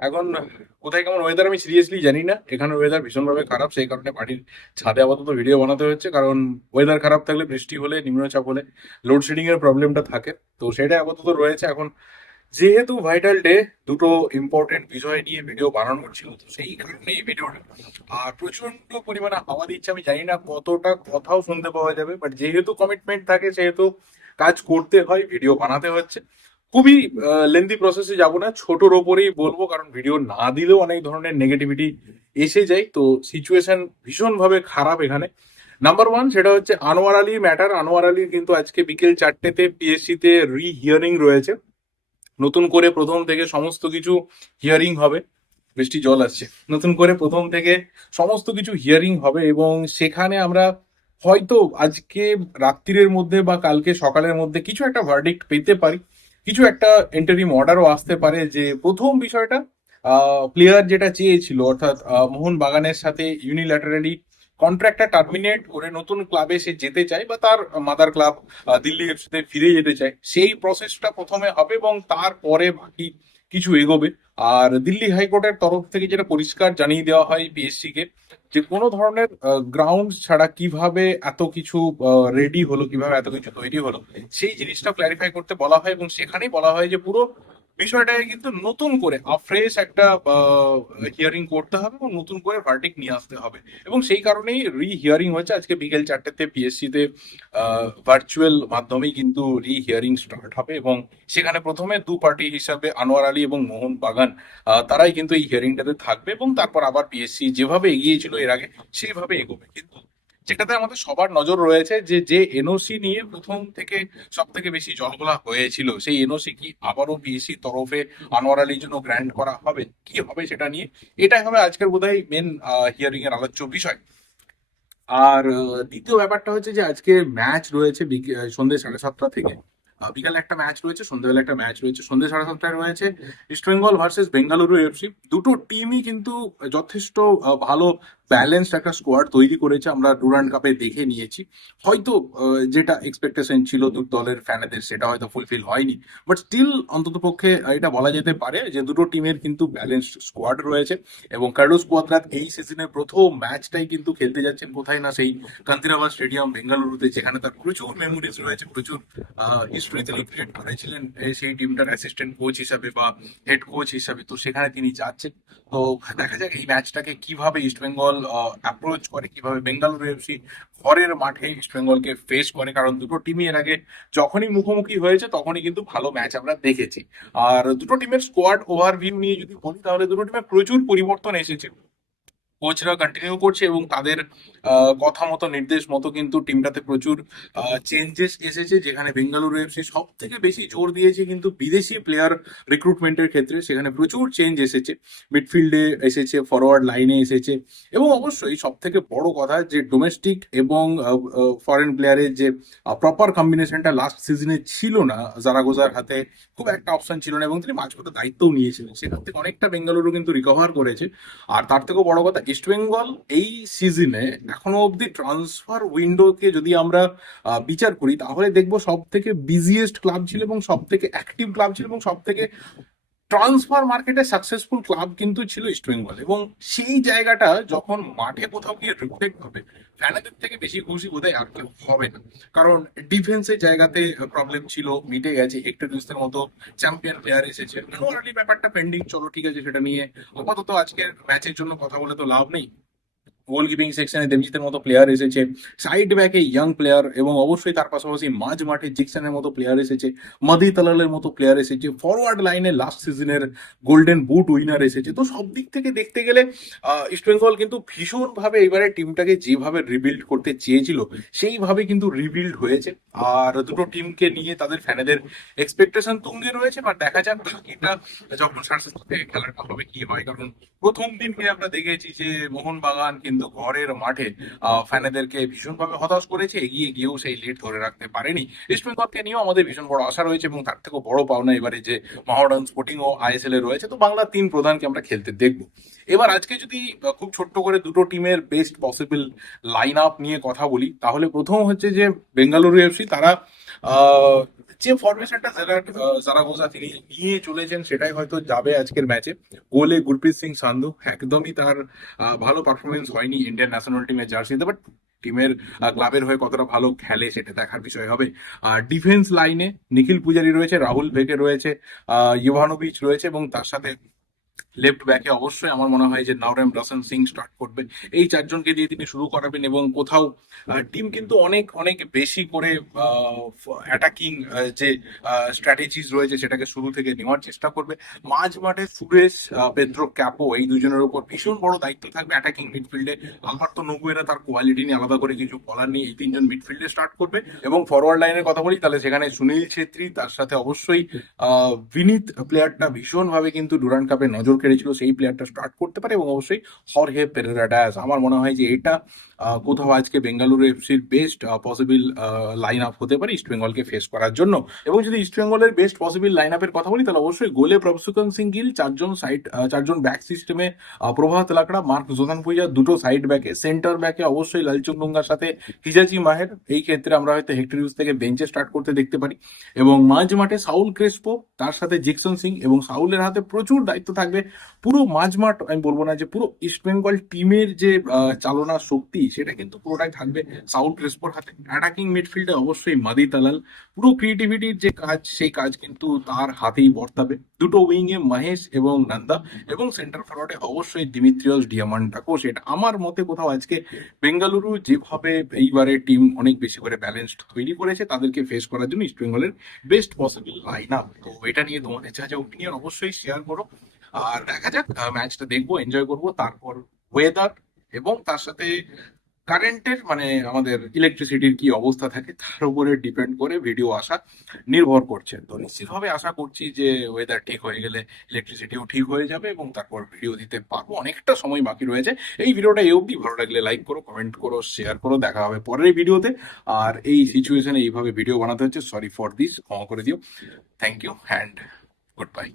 এখন কোথায় কেমন ওয়েদার আমি সিরিয়াসলি জানি না। এখানে ওয়েদার ভীষণভাবে খারাপ, সেই কারণে বাড়ির ছাদে আপাতত ভিডিও বানাতে হচ্ছে। কারণ ওয়েদার খারাপ থাকলে, বৃষ্টি হলে, নিম্নচাপ হলে লোডশেডিং এর প্রবলেমটা থাকে। তো সেটা আপাতত রয়েছে। এখন যেহেতু ভাইটাল ডে, দুটো ইম্পর্টেন্ট বিষয় নিয়ে ভিডিও বানানোর ছিল, তো সেই কারণে এই ভিডিওটা। আর প্রচন্ড পরিমাণে হাওয়া দিচ্ছে, আমি জানি না কতটা কথাও শুনতে পাওয়া যাবে, বাট যেহেতু কমিটমেন্ট থাকে সেহেতু কাজ করতে হয়, ভিডিও বানাতে হচ্ছে। খুবই লেন্দি প্রসেসে যাব না, ছোটর ওপরেই বলবো, কারণ ভিডিও না দিলেও অনেক ধরনের নেগেটিভিটি এসে যায়। তো সিচুয়েশন ভীষণভাবে খারাপ এখানে। নাম্বার ওয়ান, সেটা হচ্ছে আনোয়ার আলী ম্যাটার। আনোয়ার আলীর কিন্তু আজকে বিকেল 4টেতে পিএসসি তে হিয়ারিং রয়েছে। নতুন করে প্রথম থেকে সমস্ত কিছু হিয়ারিং হবে। বৃষ্টি জল আসছে। নতুন করে প্রথম থেকে সমস্ত কিছু হিয়ারিং হবে, এবং সেখানে আমরা হয়তো আজকে রাত্রির মধ্যে বা কালকে সকালের মধ্যে কিছু একটা ভার্ডিক্ট পেতে পারি। কিছু একটা ইন্টারিম অর্ডারও আসতে পারে, যে প্রথম বিষয়টা প্লেয়ার যেটা চেয়েছিল, অর্থাৎ মোহন বাগানের সাথে ইউনিল্যাটারালি কন্ট্রাক্টটা টার্মিনেট করে নতুন ক্লাবে সে যেতে চায়, বা তার মাদার ক্লাব দিল্লি এফসিতে ফিরে যেতে চায়, সেই প্রসেসটা প্রথমে হবে এবং তারপরে বাকি কিছু এগোবে। আর দিল্লি হাইকোর্টের তরফ থেকে যেটা পরিষ্কার জানিয়ে দেওয়া হয় পিএসসি কে, যে কোনো ধরনের গ্রাউন্ড ছাড়া কিভাবে এত কিছু রেডি হলো, কিভাবে এত কিছু তৈরি হলো, সেই জিনিসটা ক্ল্যারিফাই করতে বলা হয়। এবং সেখানেই বলা হয় যে পুরো বিষয়টাকে কিন্তু নতুন করে আফ্রেশ একটা হিয়ারিং করতে হবে এবং নতুন করে ভার্ডিক্ট নিয়ে আসতে হবে। এবং সেই কারণেই হিয়ারিং হয়েছে আজকে বিকেল 4টেতে পিএসসি তে। ভার্চুয়াল মাধ্যমেই কিন্তু হিয়ারিং স্টার্ট হবে, এবং সেখানে প্রথমে দু পার্টি হিসাবে আনোয়ার আলী এবং মোহন বাগান, তারাই কিন্তু এই হিয়ারিংটাতে থাকবে, এবং তারপর আবার পিএসসি যেভাবে এগিয়েছিল এর আগে সেভাবে এগোবে। কিন্তু যেটাতে আমাদের সবার নজর রয়েছে, যে যে এনওসি নিয়ে প্রথম থেকে সব থেকে বেশি জলঘোলা হয়েছিল, সেই এনওসি কি আবারও পিএসসি তরফে আনোয়ার আলীর জন্য গ্র্যান্ড করা হবে, কি হবে সেটা নিয়ে, এটাই হবে আজকের বোধহয় মেন হিয়ারিং এর আলোচ্য বিষয়। আর দ্বিতীয় ব্যাপারটা হচ্ছে যে আজকে ম্যাচ রয়েছে সন্ধ্যে 7:30 থেকে। বিকালে একটা ম্যাচ রয়েছে, সন্ধ্যেবেলা একটা ম্যাচ রয়েছে। সন্ধ্যে 7:30টায় রয়েছে ইস্টবেঙ্গল ভার্সেস বেঙ্গালুরু এফসি। দুটো টিমই কিন্তু যথেষ্ট ভালো ব্যালেন্সড একটা স্কোয়াড তৈরি করেছে, আমরা ডুরান্ড কাপে দেখে নিয়েছি। হয়তো যেটা এক্সপেকটেশন ছিল দু দলের ফ্যানেদের, সেটা হয়তো ফুলফিল হয়নি, বাট স্টিল অন্তত পক্ষে এটা বলা যেতে পারে যে দুটো টিমের কিন্তু ব্যালেন্সড স্কোয়াড রয়েছে। এবং কার্লোস কোয়াদ্রাত এই সিজনের প্রথম ম্যাচটাই কিন্তু খেলতে যাচ্ছেন কোথায় না, সেই কান্তিরাবাদ স্টেডিয়াম বেঙ্গালুরুতে, যেখানে তার প্রচুর মেমোরিজ রয়েছে, প্রচুর হিস্ট্রি তিনি ক্রিয়েট করেছিলেন সেই টিমটার অ্যাসিস্ট্যান্ট কোচ হিসাবে বা হেড কোচ হিসাবে। তো সেখানে তিনি যাচ্ছেন। তো দেখা যাক এই ম্যাচটাকে কিভাবে ইস্টবেঙ্গল অ্যাপ্রোচ করে, কিভাবে বেঙ্গালুরু এফসি ঘরের মাঠে ইস্টবেঙ্গলকে ফেস করে। কারণ দুটো টিমই এর আগে যখনই মুখোমুখি হয়েছে তখনই কিন্তু ভালো ম্যাচ আমরা দেখেছি। আর দুটো টিমের স্কোয়াড ওভারভিউ নিয়ে যদি বলি, তাহলে দুটো টিমে প্রচুর পরিবর্তন এসেছে। কোচরা কন্টিনিউ করছে, এবং তাদের কথা মতো, নির্দেশ মতো কিন্তু টিমটাতে প্রচুর চেঞ্জেস এসেছে। যেখানে বেঙ্গালুরু এফসি সব থেকে বেশি জোর দিয়েছে কিন্তু বিদেশি প্লেয়ার রিক্রুটমেন্টের ক্ষেত্রে, সেখানে প্রচুর চেঞ্জ এসেছে। মিডফিল্ডে এসেছে, ফরওয়ার্ড লাইনে এসেছে, এবং অবশ্যই সব থেকে বড় কথা যে ডোমেস্টিক এবং ফরেন প্লেয়ারের যে প্রপার কম্বিনেশনটা লাস্ট সিজনে ছিল না, জারাগোজার হাতে খুব একটা অপশন ছিল না, এবং তিনি মাঝপথে দায়িত্বও নিয়েছিলেন। সেখান থেকে অনেকটা বেঙ্গালুরু কিন্তু রিকভার করেছে। আর তার থেকেও বড় কথা, ইস্টবেঙ্গল এই সিজনে এখনো অব্দি ট্রান্সফার উইন্ডোকে যদি আমরা বিচার করি, তাহলে দেখবো সব থেকে বিজিয়েস্ট ক্লাব ছিল, এবং সব থেকে অ্যাক্টিভ ক্লাব ছিল, এবং সব থেকে ট্রান্সফার মার্কেটে সাকসেসফুল ক্লাব কিন্তু ছিল ইস্টবেঙ্গল। এবং সেই জায়গাটা যখন মাঠে কোথাও গিয়ে রিফ্লেক্ট হবে, ফ্যানেদের থেকে বেশি খুশি বোধহয় আর কেউ হবে না। কারণ ডিফেন্সের জায়গাতে প্রবলেম ছিল, মিটে গেছে। হেক্টর জুসের মতো চ্যাম্পিয়ন প্লেয়ার এসেছে। অলরেডি ব্যাপারটা পেন্ডিং, চলো ঠিক আছে, সেটা নিয়ে আপাতত আজকের ম্যাচের জন্য কথা বলে তো লাভ নেই। গোলকিপিং সেকশনে দেবজিতের মতো প্লেয়ার এসেছে, সাইড ব্যাকে ইয়াং প্লেয়ার, এবং অবশ্যই তার পাশাপাশি মাঝ মাঠে জিকসনের মতো প্লেয়ার এসেছে, মাদি তালালের মতো প্লেয়ার এসেছে, ফরওয়ার্ড লাইনে লাস্ট সিজনের গোল্ডেন বুট উইনার এসেছে। তো সব দিক থেকে দেখতে গেলে ইস্টবেঙ্গল কিন্তু ভীষণভাবে এবারে টিমটাকে যেভাবে রিবিল্ড করতে চেয়েছিল সেইভাবে কিন্তু রিবিল্ড হয়েছে। আর দুটো টিমকে নিয়ে তাদের ফ্যানেদের এক্সপেকটেশন তুঙ্গে রয়েছে, বা দেখা যাক বাকিটা যখন 7:30 থেকে খেলাটা হবে কি হয়। কারণ প্রথম দিনকে আমরা দেখেছি যে মোহনবাগান কিন্তু ঘরের মাঠে ফ্যানেদেরকে ভীষণভাবে হতাশ করেছে, এগিয়ে গিয়েও সেই লিড ধরে রাখতে পারেনি। ইস্ট বেঙ্গলকে নিয়েও আমাদের ভীষণ বড় আশা রয়েছে, এবং তার থেকেও বড় পাওনা এবারে যে মহামেডান স্পোর্টিং ও আইএসএল এ রয়েছে। তো বাংলার তিন প্রধানকে আমরা খেলতে দেখবো। এবার আজকে যদি খুব ছোট্ট করে দুটো টিমের বেস্ট পসিবল লাইন আপ নিয়ে কথা বলি, তাহলে প্রথম হচ্ছে যে বেঙ্গালুরু এফসি, তারা আহ, যে ফরমেশনটা জারাগোসা তিনি নিয়ে চলেছেন সেটাই হয়তো যাবে আজকের ম্যাচে। গোলে গুরপ্রীত সিং সান্ধু, একদমই তার ভালো পারফরমেন্স হয়নি ইন্ডিয়ান ন্যাশনাল টিমের জার্সিতে, বাট টিমের ক্লাবের হয়ে কতটা ভালো খেলে সেটা দেখার বিষয় হবে। আর ডিফেন্স লাইনে নিখিল পূজারি রয়েছে, রাহুল ভেকে রয়েছে, ইভানোভিচ রয়েছে, এবং তার সাথে লেফট ব্যাকে অবশ্যই আমার মনে হয় যে নওরেম রতন সিং স্টার্ট করবে। এই চারজনকে দিয়ে তিনি শুরু করাবেন, এবং কোথাও টিম কিন্তু অনেক অনেক বেশি করে অ্যাটাকিং যে স্ট্র্যাটেজিস রয়েছে সেটাকে শুরু থেকে নেওয়ার চেষ্টা করবে। মাঝ মাঠে সুরেশ, পেদ্রো ক্যাপো, এই দুজনের উপর ভীষণ বড় দায়িত্ব থাকবে অ্যাটাকিং মিডফিল্ডে। আমার তো নগুয়েরা তার কোয়ালিটি নিয়ে আলাদা করে কিছু বলার নেই, এই তিনজন মিডফিল্ডে স্টার্ট করবে। এবং ফরওয়ার্ড লাইনের কথা বলি তাহলে সেখানে সুনীল ছেত্রী, তার সাথে অবশ্যই বিনীত প্লেয়ারটা ভীষণভাবে কিন্তু ডুরান্ড কাপে নজর কেড়েছিল, সেই প্লেয়ারটা স্টার্ট করতে পারে, এবং অবশ্যই হরহে পেরেরা ডায়াস। আমার মনে হয় যে এটা কোথাও আজকে বেঙ্গালুরু এফসির বেস্ট পসিবল লাইন আপ হতে পারে ইস্ট বেঙ্গলকে ফেস করার জন্য। এবং যদি ইস্ট বেঙ্গলের বেস্ট পসিবল লাইন আপের কথা বলি তাহলে অবশ্যই গোলে প্রভসুকন সিং গিল, চারজন ব্যাক সিস্টেমে প্রভাত লাকড়া, মার্ক জোধান পুজা, দুটো সাইড ব্যাকে, সেন্টার ব্যাকে অবশ্যই লালচুংডুঙ্গার সাথে হিজাজি মাহের। এই ক্ষেত্রে আমরা হয়তো হেক্টরিউস থেকে বেঞ্চে স্টার্ট করতে দেখতে পারি। এবং মাঝ মাঠে সাউল ক্রেসপো, তার সাথে জেকসন সিং, এবং সাউলের হাতে প্রচুর দায়িত্ব থাকবে। পুরো মাঝ মাঠ আমি বলবো না যে পুরো ইস্ট বেঙ্গল টিমের যে চালনা শক্তি সেটা কিন্তু পুরোটাই থাকবে সাউল ক্রেসপোর হাতে। অ্যাটাকিং মিডফিল্ডে অবশ্যই মাদি তালাল, পুরো ক্রিয়েটিভিটির যে কাজ সেই কাজ কিন্তু তার হাতেই বর্তাবে। দুটো উইং এ মহেশ এবং নন্দা, এবং সেন্টার ফরওয়ার্ডে অবশ্যই দিমিত্রিয়স ডিয়ামান্টাকোস। এটা আমার মতে কোথাও আজকে বেঙ্গালুরু যেভাবে এইবারে টিম অনেক বেশি করে ব্যালেন্সড তৈরি করেছে তাদেরকে ফেস করার জন্য ইস্ট বেঙ্গলের বেস্ট পসিবল লাইন আপ। তো এটা নিয়ে তোমাদের যা যা ওপিনিয়ন অবশ্যই শেয়ার করো। আর দেখা যাক, ম্যাচটা দেখবো, এনজয় করবো, তারপর ওয়েদার এবং তার সাথে কারেন্টের মানে আমাদের ইলেকট্রিসিটির কি অবস্থা থাকে তার উপরে ডিপেন্ড করে ভিডিও আসা নির্ভর করছে। তো নিশ্চিতভাবে আশা করছি যে ওয়েদার ঠিক হয়ে গেলে ইলেকট্রিসিটিও ঠিক হয়ে যাবে, এবং তারপর ভিডিও দিতে পারবো। অনেকটা সময় বাকি রয়েছে। এই ভিডিওটা এই অবধি, ভালো লাগলে লাইক করো, কমেন্ট করো, শেয়ার করো। দেখা হবে পরের ভিডিওতে। আর এই সিচুয়েশনে এইভাবে ভিডিও বানাতে হচ্ছে, সরি ফর দিস, ক্ষমা করে দিও। Thank you and good bye.